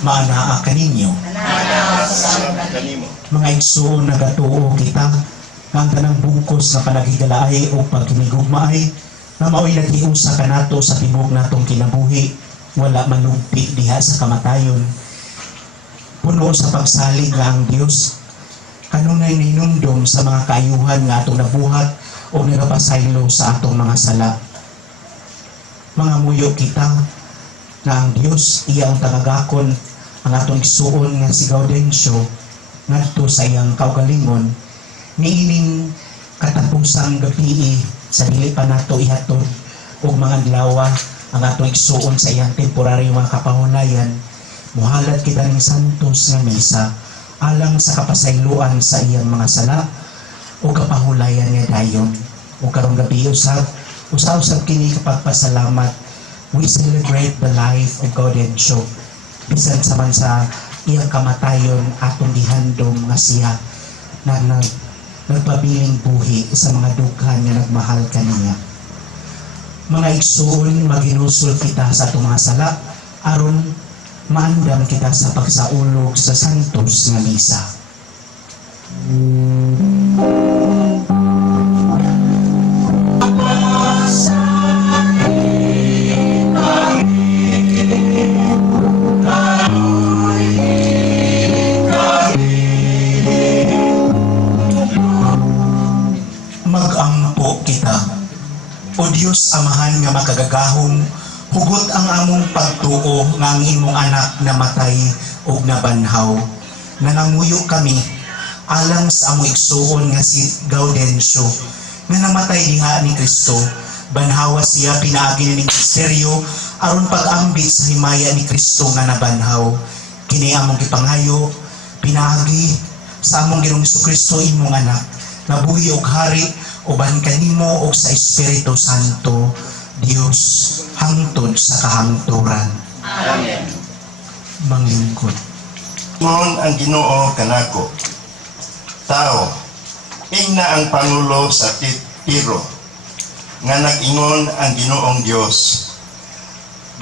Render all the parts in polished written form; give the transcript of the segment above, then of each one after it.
maanaa kaninyo. Mga igsoon nagatuo kita, nga ang tanang bungkos na panagigalaay o pagkinigugmaay, na mao'y naghiusa kanato sa tibok natong kinabuhi, wala manugpi diha sa kamatayon. Puno sa pagsalig nga ang Dios, kanunay ninundom sa mga kaayuhan nga atong nabuhat o nagapasaylo sa atong mga sala. Mga muyo kita na ang Dios iya ang tagagakon ang atong igsuon nga si Gaudencio ngadto sa iyang kaugalingon niining katapusang gabii sa dili pa nato ihatod og mga adlaw ang atong igsuon sa iyang temporaryo mga kapahulayan. Muhalad kita ning santos nga misa alang sa kapasayloan sa iyang mga sala o kapahulayan nga dayon. O karong gabi usab kini kapagpasalamat, we celebrate the life of Gaudencio. Bisan sa man sa iyang kamatayon atong gihandom nga siya na nagpabiling buhi sa mga dughan nga nagmahal kaniya. Mga igsoon, maginusol kita sa atong mga sala aron maandam kita sa pagsaulog sa santos nga misa. Mag-ampo kita, o Diyos Amahan nga makagagahom, hugot ang among pagtuo nga ang imong anak na matay o nabanhaw. Nangamuyo kami alang sa among igsuon nga si Gaudencio nga namatay diha ni Kristo. Banhawa siya pinaagi ning misteryo aron pag-ambit sa himaya ni Kristo nga nabanhaw. Kini among gipangayo pinaagi sa among Ginoong Kristo imong anak nabuhi og hari uban kanimo og sa Espiritu Santo, Dios hangtod sa kahangturan. Amen. Manglingkod. Ingon ang Ginoo kanako, tao, ingna ang Pangulo sa Tiro, nga nag-ingon ang Ginoong Dios,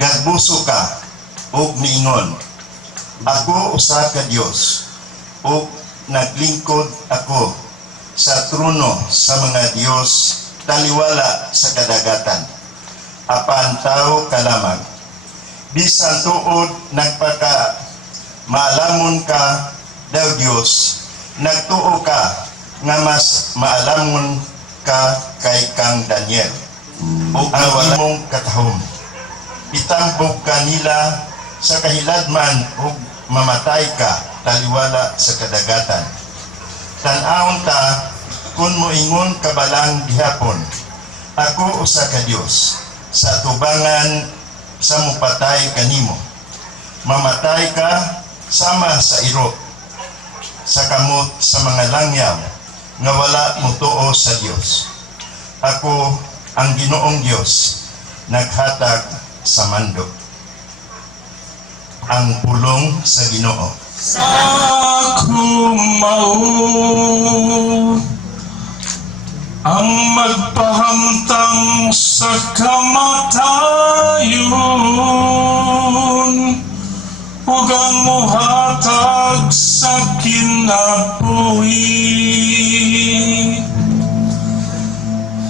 gagbuso ka, ug niingon, ako usa ka Dios, ug naglingkod ako sa trono sa mga Dios taliwala sa kadagatan. Apan tao ka lamang. Bisan tuod nagpaka maalamon ka daw Dios, nagtuo ka nga mas maalamon ka kay kang Daniel. O ang wala mong katahom. Itambog ka nila sa kahiladman o mamatay ka taliwala sa kadagatan. Tan-aon ta kun moingon kabalang gihapon, ako usa ka Dios, sa tubangan sa mupatay kanimo. Mamatay ka sama sa iro, sa kamot sa mga langyaw, nga wala mutuo sa Dios. Ako ang Ginoong Dios, naghatag sa mandok. Ang pulong sa Ginoo. Ako mao ang magpahamtang sa kamatayon, ug ang muhatag sa kinabuhi.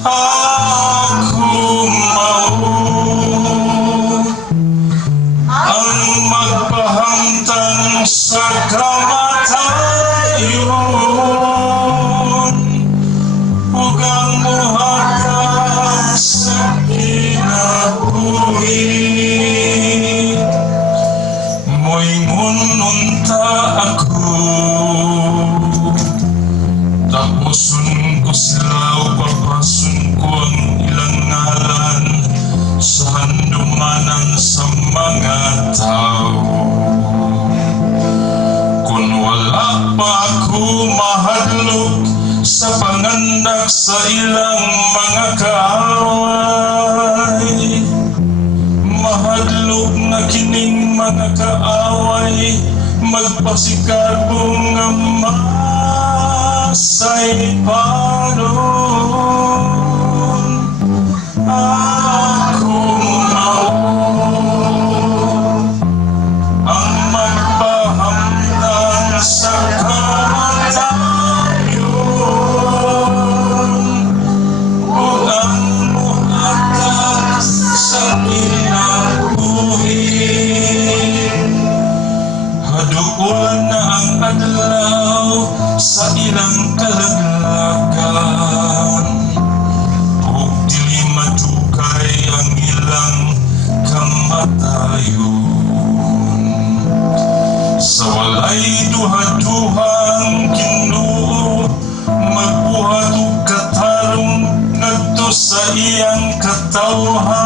Ako mao ang magpahamtang sa kamatayon, ug ang muhatag sa kinabuhi. Moingon unta ako, tapuson ko sila o papason ko ang ilang ngalan sa handumanan sa mga tao. Kung wala pa ako mahadlok sa pangandak sa ilang mga kaaway, mahadlok na kining mga kaaway, magpasikabong nga masay paron. Ako mao ang Madukuan na ang adlaw sa ilang kalaglagan, ug dili madugay ang ilang kamatayon. Sa walay duha-duhang Ginoo, magbuhat ug katarong ngadto sa iyang katawhan.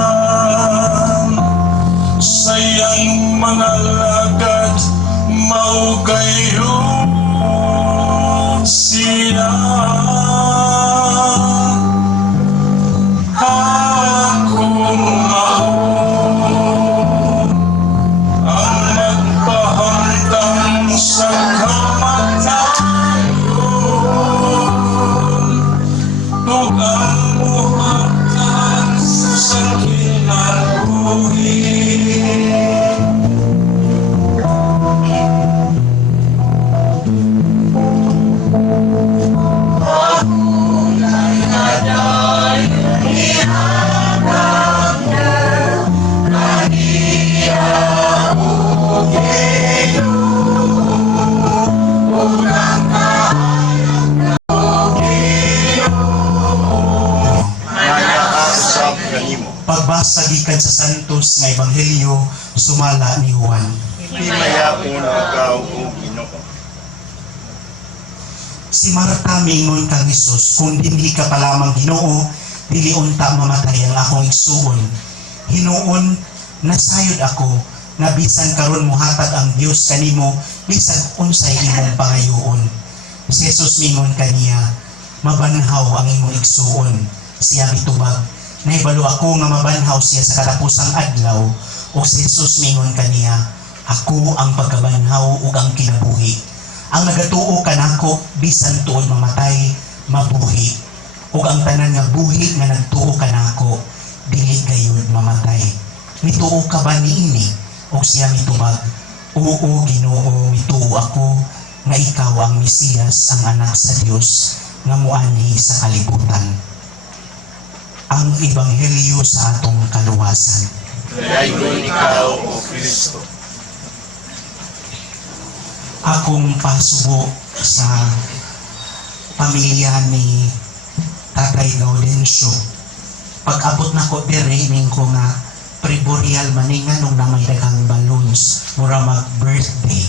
Sayang mga lagad maugayod siya. Akong mao ang magpahamdam sa kamatayon, ug ang muhatag sa kinabuhi. Nagaasab kanimo. Pagbasa gikan sa Santos nga Ebanghelyo sumala ni Juan. Himayaon ikaw o Ginoo. Si Marta miingon kang Hesus, kung dinhi ka pa lamang Ginoo, dili unta mamatay ang akong igsuon. Hinuon nasayod ako nga bisan karon mohatag ang Dios kanimo bisan unsay imong pangayoon. Si Jesus miingon kaniya, mabanhaw ang imong igsuon. Siya mitubag, nahibalo ako nga mabanhaw siya sa katapusang adlaw. O si Jesus miingon kaniya, ako ang pagkabanhaw ug ang kinabuhi. Ang nagatuo kanako bisan tuod mamatay, mabuhi. Ug ang tanan nga buhi nga nagtuo kanako, dili gayud mamatay. Mituo ka ba niini? O siya mitubag, oo Ginoo, mituo ako nga ikaw ang Mesiyas, ang anak sa Dios nga muani sa kalibutan. Ang Ebanghelyo sa atong kaluwasan. Dayon ikaw o Kristo. Akong pasubo sa pamilya ni Tatay Gaudencio. Pag-abot na ko dire ning ko nga primordial maninga nung na may daghang balloons mura mag-birthday.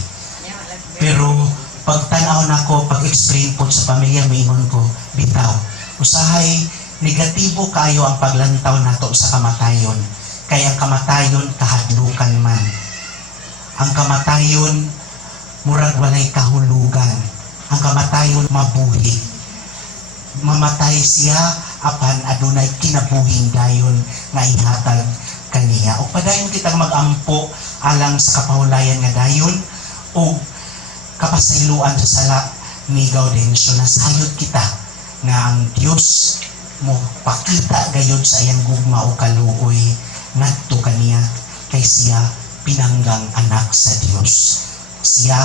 Pero pagtanaw na ko, pag-explain po sa pamilya, maingon ko, bitaw, usahay negatibo kayo ang paglantaw nato sa kamatayon. Kaya ang kamatayon kahadlukan man. Ang kamatayon murag walay kahulugan. Ang kamatayon mabuhi. Mamatay siya apan adunay kinabuhing dayon nga ihatag kaniya. O padayon kitang magampo alang sa kapahulayan nga dayon o kapasayloan sa sala ni Gaudencio na sayod kita nga ang Dios mo pakita gayud sa iyang gugma o kaluoy ngadto kaniya kay siya pinanggang anak sa Dios. Siya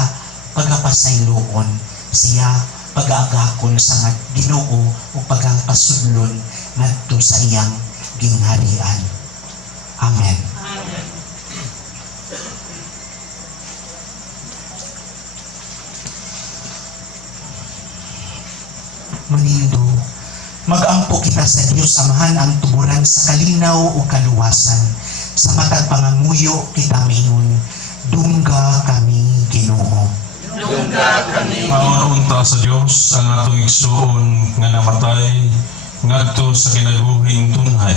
pagapasayloon, siya pag-aagakon sa Ginoo o pagapasudlon ngadto sa iyang gingharian. Amen. Manindo, magampo kita sa Dios Amahan ang tuburan sa kalinaw o kaluwasan. Sa matag panganguyo kita mingon, dungga kami Ginoo. Maunta sa Dios ang atong igsuon nga namatay ngadto sa kinabuhing tunhay.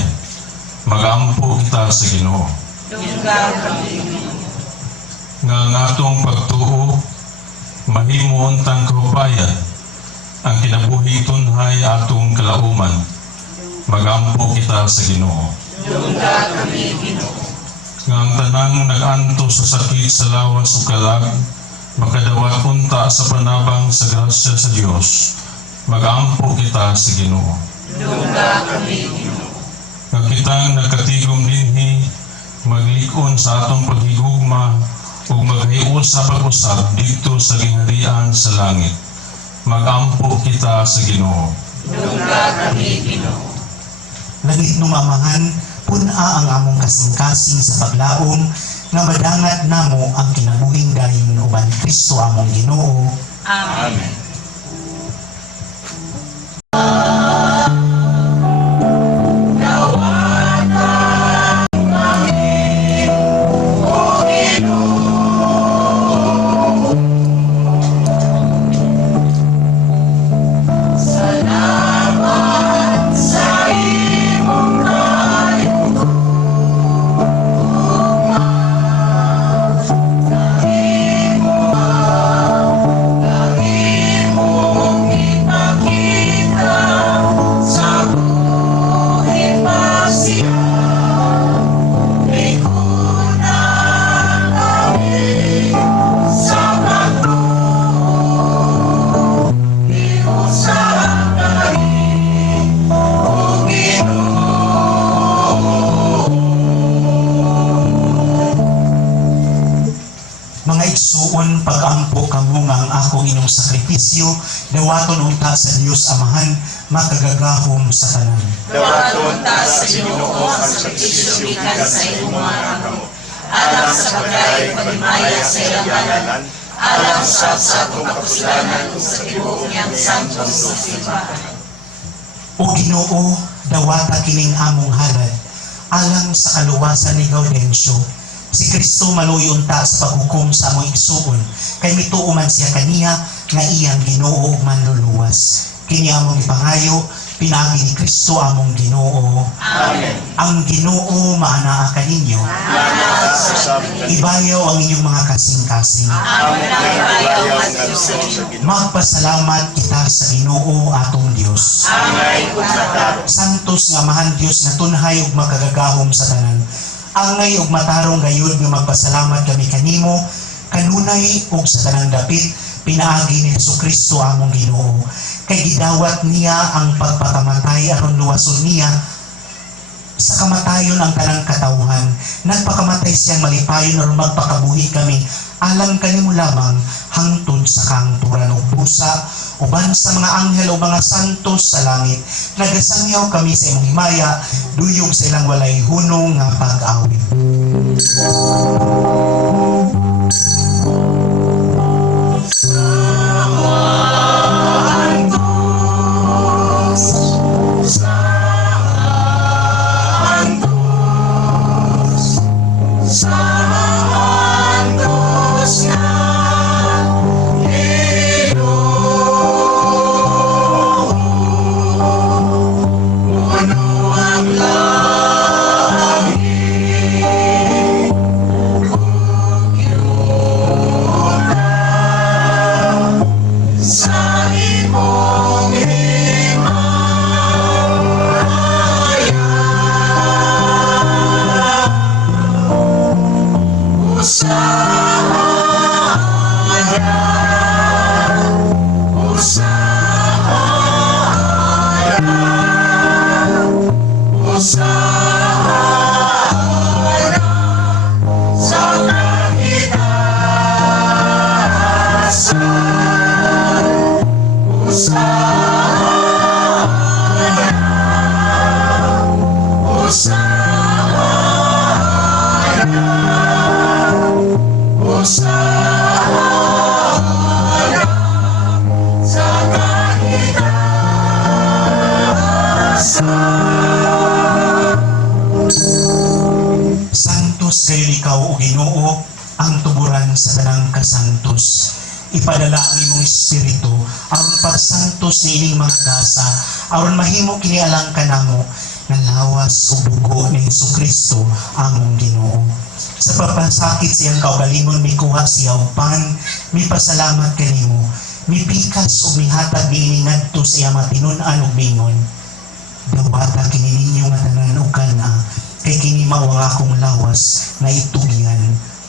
Magampo kita sa Ginoo. Nga ang atong pagtuo mahimo untang kahupayan ang kinabuhing tunhay atong kalauman. Magampo kita sa Ginoo. Nga ang tanang nag-anto sa sakit sa lawas o kalag, makadawat unta sa panabang sa grasya sa Dios. Magampo kita sa Ginoo. Nga kitang nagkatigom dinhi, maglikon sa atong paghigugma o maghius sa pag-usab dito sa gingharian sa langit. Magampo kita sa Ginoo. Langit numamahan, puna ang among kasing-kasing sa paglaom, nga madangat namo ang kinabuhing dayon uban Kristo among Ginoo. Amen. Mga igsuon, pag-ampo kamo nga ang akong inyong sakripisyo, dawaton unta sa Dios Amahan, makagagahom sa tanan. Dawaton ta sa Ginoo ang sakripisyo gikan sa imong mga kamot. Alang sa bagay pagmaya sa iyang ngalan, alang sa atong kapuslanan ug sa tibuok niyang santong simbahan. O Ginoo, dawata kining among halad, alang sa kaluwasan ni Gaudencio, si Kristo maluy unta sa paghukom sa among igsuon, kay mituo man siya kaniya nga iyang Ginoo ug manluluwas. Kini among ipangayo, pinagi ni Kristo among Ginoo. Amen. Ang Ginoo maanaa kaninyo. Ibayaw ang inyong mga kasing-kasing. Amen. Ayaw ang Diyos sa Ginoo. Magpasalamat kita sa Ginoo atong Dios. Angay ug matarong. Santos nga Mahal Dios na tunhay ug makagagahom sa tanan. Angay ug matarong gayud nga magpasalamat kami kanimo kanunay ug sa tanang dapit pinaagi ni Jesucristo among Ginoo. Kay gidawat niya ang pagpakamatay aron luwason niya sa kamatayon ang tanang katawhan. Nagpakamatay siyang malipayon aron magpakabuhi kami alang kanimo lamang hangtod sa kangturan ug busa uban sa mga anghel o mga santos sa langit. Nagasangyaw kami sa imong himaya, duyog sa ilang walay hunong nga pag-awit. Santos gayon ikaw o Ginoo ang tuburan sa tanang kasantos. Ipadala ang imong espiritu aron pagsantos ni ining mga gasa aron mahimo kini alang kanamo nga lawas ug dugo ni Jesucristo among Ginoo. Sa pagpasakit siyang kaugalingon mikuha siya og pan, mipasalamat kanimo, mipikas ug mihatag niini ngadto sa iyang matinun-an ug bingon. Dawata kini ninyo nga tanan ug kana, kay kini mao ang akong lawas na itugyan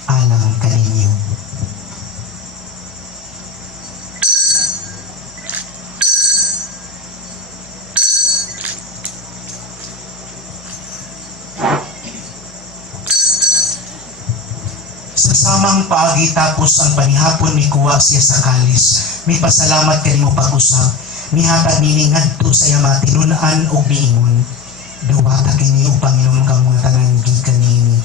alang kaninyo. Sa samang paagi tapos ang panihapon mikuha siya sa kalis, may pasalamat kanimo pag-usap, mihatag nini ngadto sa iyang matinun-an ug biingon. Dawata kini o Panginoon kang mga tanan gikan nini.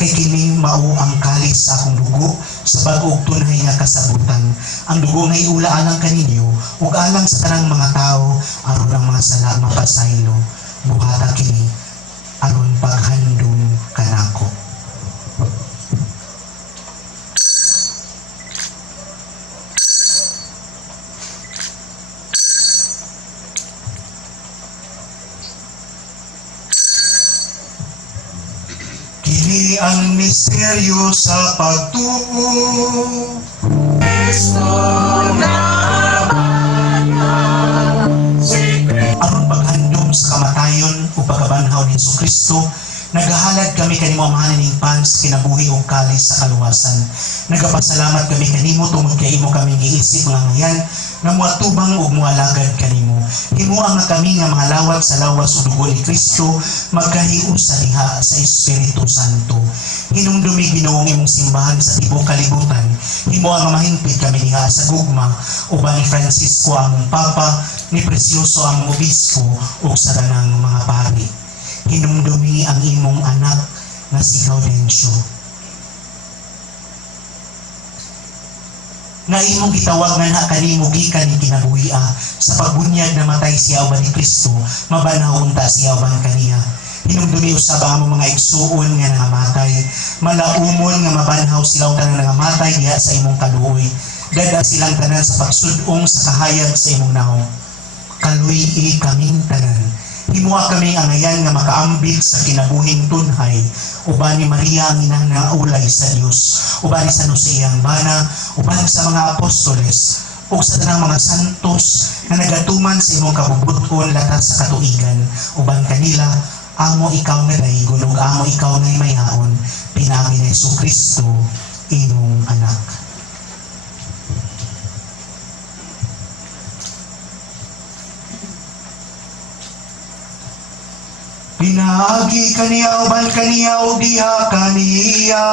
kay kining mao ang kalis sa akong dugo sa bag-ong tunay nga kasabutan. Ang dugo nga iula alang kaninyo ug alang sa tanang mga tao aron ang mga sala mapasaylo. Buhata kini aron paghandom kanako. Kini ang misteryo sa pagtuo. Aron paghandom sa kamatayon o pagkabanhaw ni Jesucristo, nagahalad kami kanimo amahan ning pans kinabuhi ug kalis sa kaluwasan. Nagapasalamat kami kanimo tungod kay imo kami giisip nga ngayan nga moatubang ug moalagad kanimo. Himuang nga kami nga mga lawat sa lawas ug dugo ni Kristo magkahiusa diha sa Espiritu Santo. Hinumdumi Ginoong imong simbahan sa tibuok kalibutan. Himuang nga mahimpit kami diha sa gugma uban ni Francisco among Papa, ni Precioso among Obispo ug sa tanang mga pari. Hinumdumi ang imong anak nga si Gaudencio, na imong gitawag nga na kanimo gikan ni kinabuhia sa pagbunyag na matay siya uban ni Kristo, mabanaw unta siya uban kaniya. Hinumdumi usab ang among mga igsuon nga nangamatay, malaumon nga mabanhaw sila tanan nangamatay diha sa imong kaluoy. Gada silang tanan sa pagsudong sa kahayag sa imong naong. Kaluy kaming tanan. Himuha kami ang ngayan nga makaambit sa kinabuhing tunhay, uban ni Maria ang inang naulay sa Dios, uban ni San Jose ang bana, uban sa mga apostoles, ug sa tanang mga santos nga nagatuman sa imong kabubuton latas sa katuigan, uban kanila, amo ikaw nga daygon ug amo ikaw nga mayaon, pinagi ni Jesucristo, imong anak. Pinaagi kaniya uban kaniya o diha kaniya.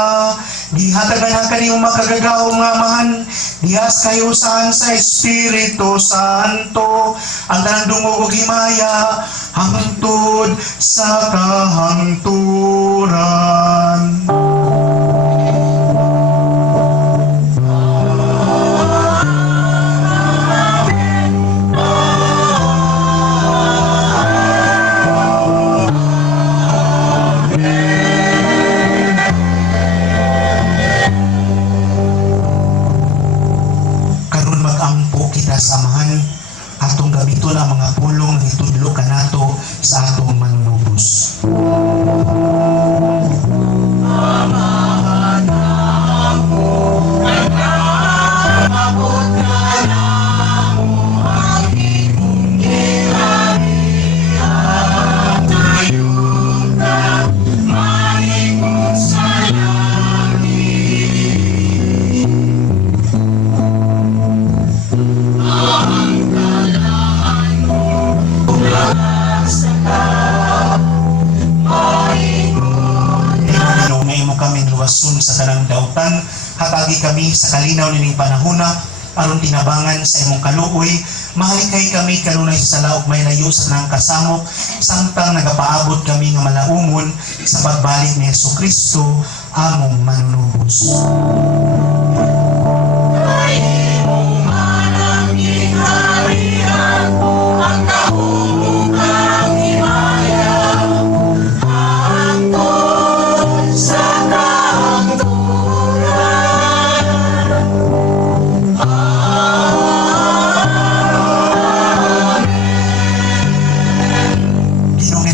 Diha tagana kaniyong makagagaw nga amahan. Dihas kayo saan sa Espiritu Santo. Ang tanang dungog ug himaya hangtod sa kahangturan. Samahan atong gamiton ang mga pulong nga itudlo kanato sa atong manlubos. Sun sa tanang dautan, hatagi kami sa kalinaw nining panahona, aron tinabangan sa imong kaluoy, mahalikay kami kanunay sa sala ug may layo sa tanang kasamok, samtang nagapaabot kami nga malaumon sa pagbalik ni Jesucristo, among manunubos.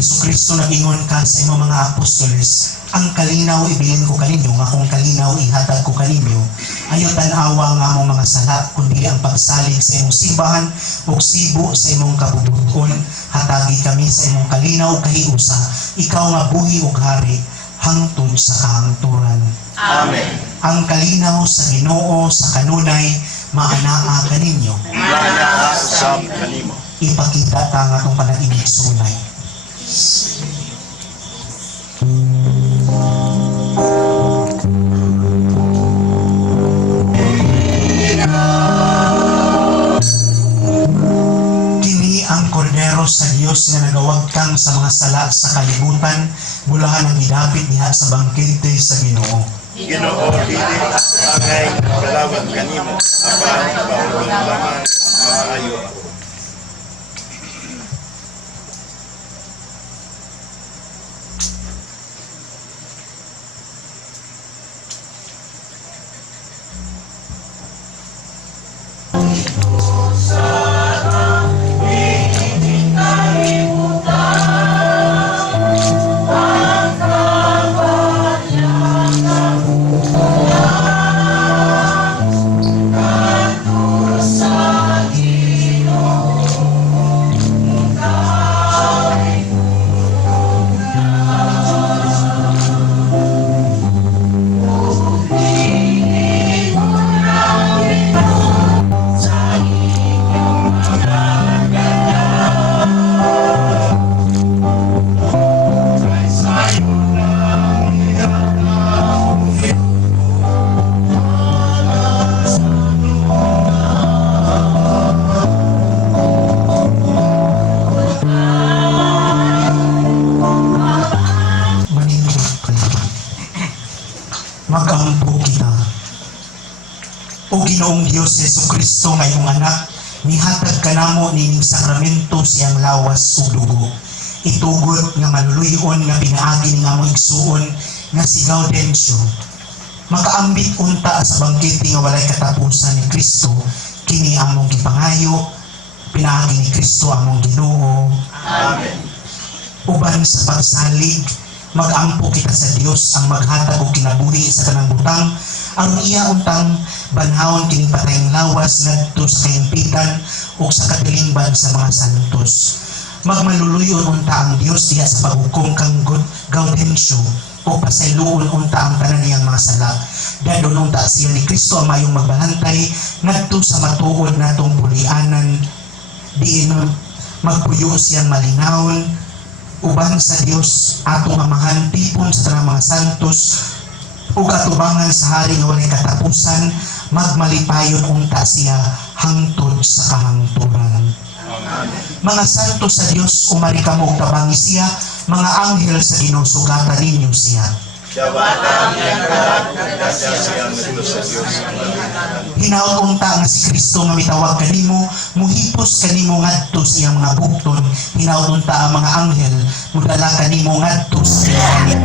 Kristo nag-ingon ka sa imong mga apostoles, ang kalinaw ibilin ko kaninyo, nga kung kalinaw ihatag ko kaninyo, ayo tan-awa nga among mga sala, kundi ang pagsalig sa imong simbahan ug sibo sa imong kabubuton, hatagi kami sa imong kalinaw ug kahiusa, ikaw nga buhi ug hari, hangtod sa kahangturan. Amen. Ang kalinaw sa Ginoo sa kanunay, maanaa kaninyo. Maanaa sa kanimo. Ipakita ka nga itong panag-ibig sunay. Kini ang kordero sa Dios nga nagawag kang sa mga sala sa kalibutan, bulahan ang gidapit diha sa bangkete sa Ginoo. Ginoo, dili angay kalawat kanimo, apan paugon lamang maayo ako. Manindot kayo. Magampo kita. O Ginoong Dios Yesu Kristo nga imong anak, nihatag kanamo nining sakramento siyang lawas ug dugo. Itugod nga maluluyon nga pinaagi ning among igsuon nga si Gaudencio. Makaambit unta sa bangkete nga walay katapusan ni Kristo, kini among gipangayo, pinaagi ni Kristo among Ginoo. Amen. Uban sa pagsalig, magampo kita sa Dios ang maghatag og kinabuhi sa kanang butang, aron iya untang banhawon kining patayng lawas ngadto sa kaimpitan ug sa katilingban sa mga santos. Magmaluluyon unta ang Dios diha sa paghukom kang Gaudencio o pasayloon unta ang tanan niyang mga sala. Dadon unta siya ni Kristo ang mayong magbalantay ngadto sa matuod natong bulianan, diin magpuyo siyang malinawon uban sa Dios atong amahan tipon sa tanang mga santos ug atubangan sa hari nga walay katapusan, magmalipayon unta siya hangtod sa kahangturan. Mga santos sa Dios, umari kamo ug tabangi siya, mga anghel sa Ginoo, sugatan ninyo siya. Dawata ang kalat nagdasya siya ngadto sa Dios. Hinaot unta nga si Kristo nga mitawag kanimo, muhipos kanimo ngadto sa iyang mga bukton. Hinaot unta ang mga anghel, mudala kanimo ngadto sa langit.